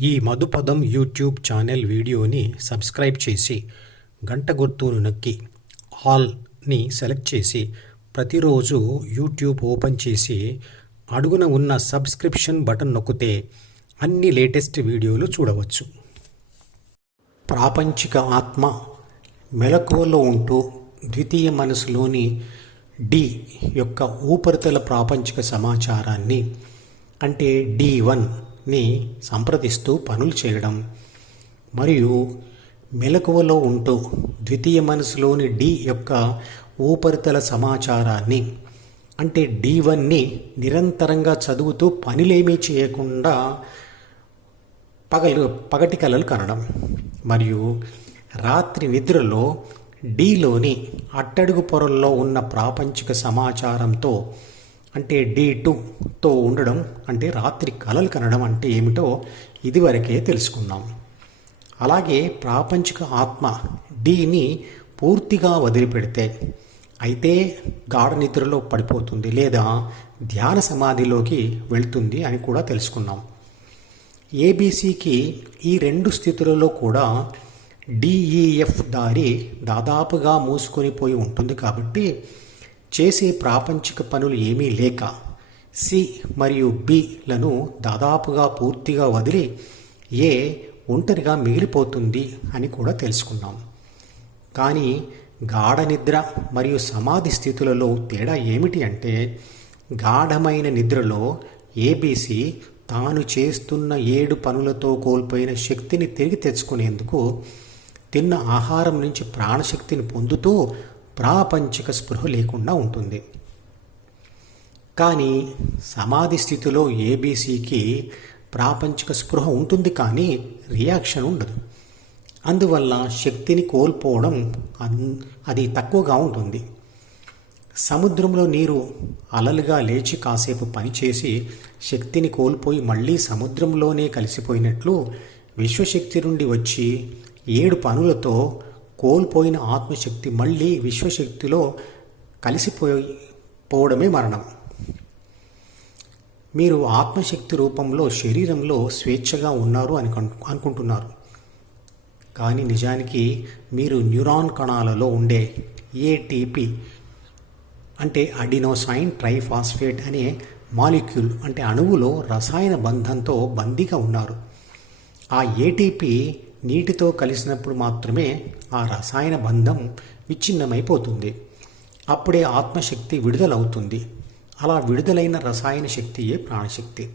ఈ Madhupadam YouTube channel వీడియోని subscribe చేసి గంట గుర్తును నొక్కి ఆల్ని సెలెక్ట్ చేసి ప్రతిరోజు యూట్యూబ్ ఓపెన్ చేసి అడుగున ఉన్న సబ్స్క్రిప్షన్ బటన్ నొక్కితే అన్ని లేటెస్ట్ వీడియోలు చూడవచ్చు. ప్రాపంచిక ఆత్మ మెలకువలో ఉంటూ ద్వితీయ మనసులోని డి యొక్క ఉపరితల ప్రాపంచిక సమాచారాన్ని అంటే డి వన్ ని సంప్రదిస్తూ పనులు చేయడం. మరియు మెలకువలో ఉంటూ ద్వితీయ మనసులోని డి యొక్క ఉపరితల సమాచారాన్ని అంటే డి వన్ని నిరంతరంగా చదువుతూ పనిలేమీ చేయకుండా పగలు పగటి కలలు కనడం. మరియు రాత్రి నిద్రలో డీలోని అట్టడుగు పొరల్లో ఉన్న ప్రాపంచిక సమాచారంతో అంటే డే టూతో ఉండడం అంటే రాత్రి కలలు కనడం అంటే ఏమిటో ఇదివరకే తెలుసుకున్నాం అలాగే ప్రాపంచిక ఆత్మ డీని పూర్తిగా వదిలిపెడితే అయితే గాఢ నిద్రలో పడిపోతుంది లేదా ధ్యాన సమాధిలోకి వెళ్తుంది అని కూడా తెలుసుకున్నాం. ఏబీసీకి ఈ రెండు స్థితులలో కూడా డిఈఎఫ్ దారి దాదాపుగా మూసుకొని పోయి ఉంటుంది కాబట్టి చేసే ప్రాపంచిక పనులు ఏమీ లేక సి మరియు బిలను దాదాపుగా పూర్తిగా వదిలి ఏ ఒంటరిగా మిగిలిపోతుంది అని కూడా తెలుసుకున్నాం. కానీ గాఢ నిద్ర మరియు సమాధి స్థితులలో తేడా ఏమిటి అంటే గాఢమైన నిద్రలో ఏబీసీ తాను చేస్తున్న ఏడు పనులతో కోల్పోయిన శక్తిని తిరిగి తెచ్చుకునేందుకు తిన్న ఆహారం నుంచి ప్రాణశక్తిని పొందుతూ ప్రాపంచిక స్పృహ లేకుండా ఉంటుంది. కానీ సమాధి స్థితిలో ఏబీసీకి ప్రాపంచిక స్పృహ ఉంటుంది కానీ రియాక్షన్ ఉండదు. అందువల్ల శక్తిని కోల్పోవడం అది తక్కువగా ఉంటుంది. సముద్రంలో నీరు అలలుగా లేచి కాసేపు పనిచేసి శక్తిని కోల్పోయి మళ్ళీ సముద్రంలోనే కలిసిపోయినట్లు విశ్వశక్తి నుండి వచ్చి ఏడు పనులతో కోల్పోయిన ఆత్మశక్తి మళ్ళీ విశ్వశక్తిలో కలిసిపోయి పోవడమే మరణం. మీరు ఆత్మశక్తి రూపంలో శరీరంలో స్వేచ్ఛగా ఉన్నారు అని అనుకుంటున్నారు. కానీ నిజానికి మీరు న్యూరాన్ కణాలలో ఉండే ఏటీపీ అంటే అడినోసైన్ ట్రైఫాస్ఫేట్ అనే మాలిక్యూల్ అంటే అణువులో రసాయన బంధంతో బందీగా ఉన్నారు. ఆ ఏటీపీ నీటితో కలిసినప్పుడు మాత్రమే ఆ రసాయన బంధం విచ్ఛిన్నమైపోతుంది. అప్పుడే ఆత్మశక్తి విడుదలవుతుంది. అలా విడుదలైన రసాయన శక్తియే ప్రాణశక్తి.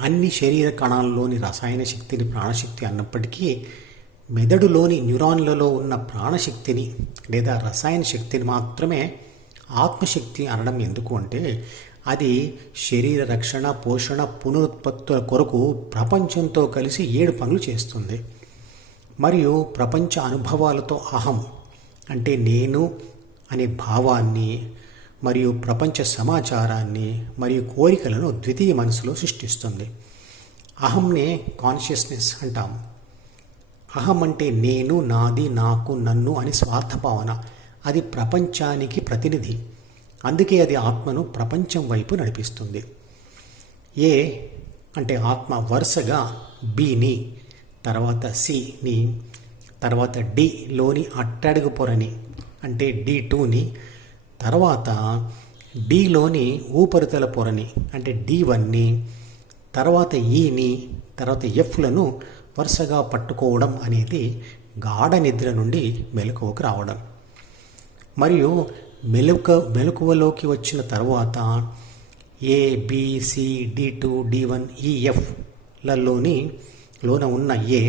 అన్ని శరీర కణాల్లోని రసాయన శక్తిని ప్రాణశక్తి అన్నప్పటికీ మెదడులోని న్యూరాన్లలో ఉన్న ప్రాణశక్తిని లేదా రసాయన శక్తిని మాత్రమే ఆత్మశక్తి అనడం ఎందుకు అంటే అది శరీర రక్షణ పోషణ పునరుత్పత్తుల కొరకు ప్రపంచంతో కలిసి ఏడు పనులు చేస్తుంది. మరియు ప్రపంచ అనుభవాలతో అహం అంటే నేను అనే భావాన్ని మరియు ప్రపంచ సమాచారాన్ని మరియు కోరికలను ద్వితీయ మనసులో సృష్టిస్తుంది. అహంనే కాన్షియస్నెస్ అంటాము. అహం అంటే నేను నాది నాకు నన్ను అని స్వార్థ భావన. అది ప్రపంచానికి ప్రతినిధి. అందుకే అది ఆత్మను ప్రపంచం వైపు నడిపిస్తుంది. ఏ అంటే ఆత్మ వరుసగా బిని తర్వాత సిని తర్వాత డిలోని అట్టడుగు పొరని అంటే డి టూని తర్వాత డిలోని ఊపరితల పొరని అంటే డి వన్ని తర్వాత ఈని తర్వాత ఎఫ్లను వరుసగా పట్టుకోవడం అనేది గాఢ నిద్ర నుండి మెలకువకు రావడం. మరియు మెలుక మెలకువలోకి వచ్చిన తర్వాత A B C D two D one ఈఎఫ్లలోని e, లోన ఉన్న ఏ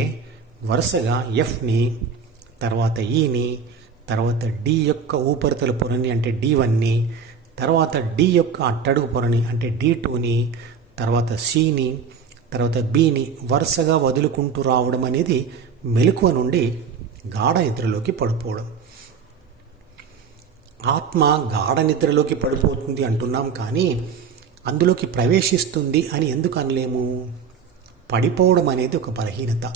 వరుసగా ఎఫ్ని తర్వాత e ఈని తర్వాత డి యొక్క ఊపరితల పొరని అంటే డి వన్ని తర్వాత డి యొక్క అట్టడుగు పొరని అంటే డి టూని తర్వాత సిని తర్వాత బిని వరుసగా వదులుకుంటూ రావడం అనేది మెలకువ నుండి గాఢ నిద్రలోకి పడిపోవడం. ఆత్మ గాఢ నిద్రలోకి పడిపోతుంది అంటున్నాం కానీ అందులోకి ప్రవేశిస్తుంది అని ఎందుకు అనలేము? పడిపోవడం అనేది ఒక బలహీనత.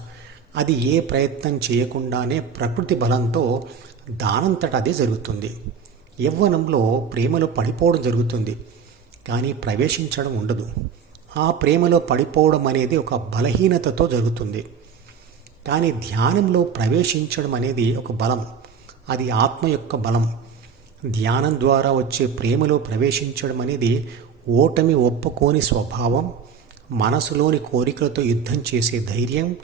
అది ఏ ప్రయత్నం చేయకుండానే ప్రకృతి బలంతో దానంతట అదే జరుగుతుంది. యవ్వనంలో ప్రేమలో పడిపోవడం జరుగుతుంది. కానీ ప్రవేశించడం ఉండదు. ఆ ప్రేమలో పడిపోవడం అనేది ఒక బలహీనతతో జరుగుతుంది. కానీ ధ్యానంలో ప్రవేశించడం అనేది ఒక బలం. అది ఆత్మ యొక్క బలం. ధ్యానం ద్వారా వచ్చే ప్రేమలో ప్రవేశించడం అనేది ఓటమి ఒప్పుకోని స్వభావం మనసులోని కోరికలతో యుద్ధం చేసే ధైర్యం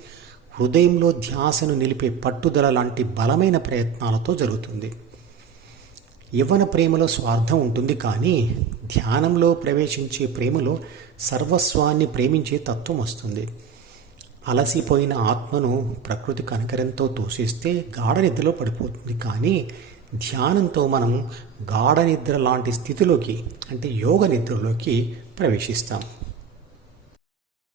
హృదయంలో ధ్యాసను నిలిపే పట్టుదల లాంటి బలమైన ప్రయత్నాలతో జరుగుతుంది. యవ్వన ప్రేమలో స్వార్థం ఉంటుంది కానీ ధ్యానంలో ప్రవేశించే ప్రేమలో సర్వస్వాన్ని ప్రేమించే తత్వం వస్తుంది. అలసిపోయిన ఆత్మను ప్రకృతి కనకరంతో తోసిస్తే గాఢ నిద్రలో పడిపోతుంది కానీ ధ్యానంతో మనం గాఢ నిద్ర లాంటి స్థితిలోకి అంటే యోగ నిద్రలోకి ప్రవేశిస్తాం.